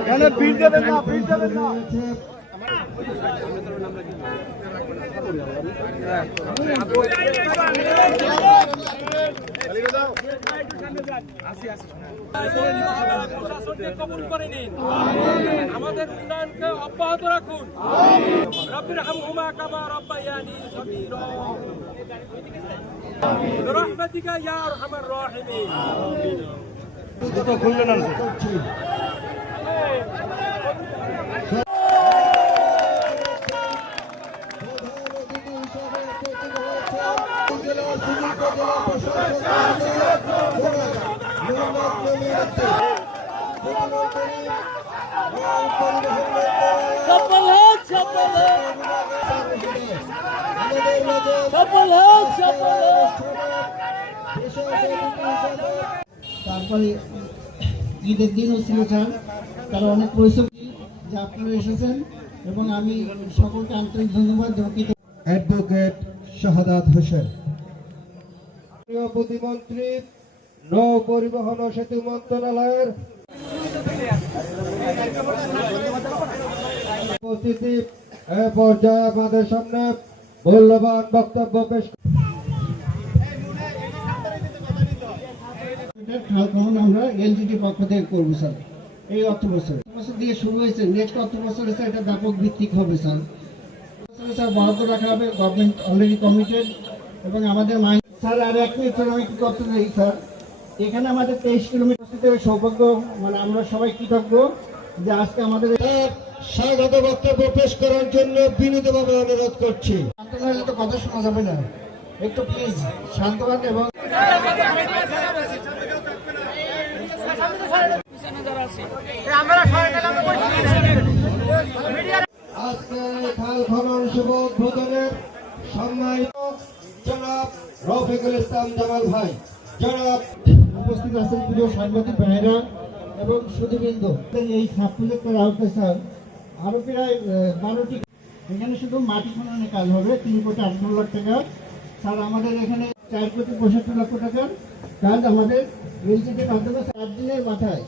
এখানে ভিড় দেবেন না, ভিড় দেবেন না। আমাদের উন্নয়নকে অব্যাহত রাখুন। রব্বির হামহুমা কামা রাব্বায়ানি সগীরা বিরহমাতিকা ইয়া আরহামার রাহিমিন। দুটো খুললেন না। তারপরে ঈদের দিনও ছিল স্যার, তারা অনেক পরিশ্রম যে আপনারা এসেছেন এবং আমি সকলকে আন্তরিক ধন্যবাদ। অ্যাডভোকেট শাহাদাত হোসেন, প্রতিমন্ত্রী নৌ পরিবহন ও সেতু মন্ত্রণালয়ের উপস্থিতি পর্যায়ে আমাদের সামনে মূল্যবান বক্তব্য পেশ খাল খনন আমরা এলজিডি পক্ষ থেকে করবো স্যার। এই অর্থ বছর দিয়ে শুরু হয়েছে, নেক্সট অর্থ বছরে স্যার এটা ব্যাপক ভিত্তিক হবে স্যার। স্যার বরাদ্দ রাখা হবে, গভর্নমেন্ট অলরেডি কমিটেড। এবং আমাদের স্যার আর এক মিনিট আমি কি করতে চাই স্যার, এখানে আমাদের 23 কিলোমিটার সৌভাগ্য, মানে আমরা সবাই কৃতজ্ঞ যে আজকে আমাদের স্বাগত বক্তব্য পেশ করার জন্য বিনীতভাবে অনুরোধ করছি। শান্ত না হলে তো কথা শোনা যাবে না, একটু প্লিজ শান্তভাবে। এবং আজকে খাল খনন শুভ উদ্বোধনের সম্মানিত জনাব রফিকুল ইসলাম জামাল ভাই, জনাব উপস্থিত আছেন প্রিয় সাংবাদিক ভাইরা এবং সুধীবৃন্দ। এই সাব প্রজেক্টের আওতায় স্যার আরো প্রায় 12টি, এখানে শুধু মাটি খননের কাজ হবে 3,18 লাখ টাকা স্যার। আমাদের এখানে 4,65 লক্ষ টাকার কাজ আমাদের এলজিডির মাধ্যমে 7 দিনের মাথায়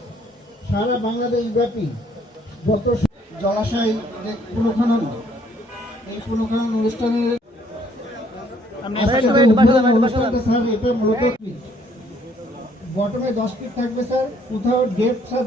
সারা বাংলাদেশ ব্যাপী যত জলাশয় যে পুনঃখনন, এই পুনঃখনন অনুষ্ঠানের স্যার এটা মূলত বটমে 10 ফিট থাকবে স্যার, কোথাও ডেপথ স্যার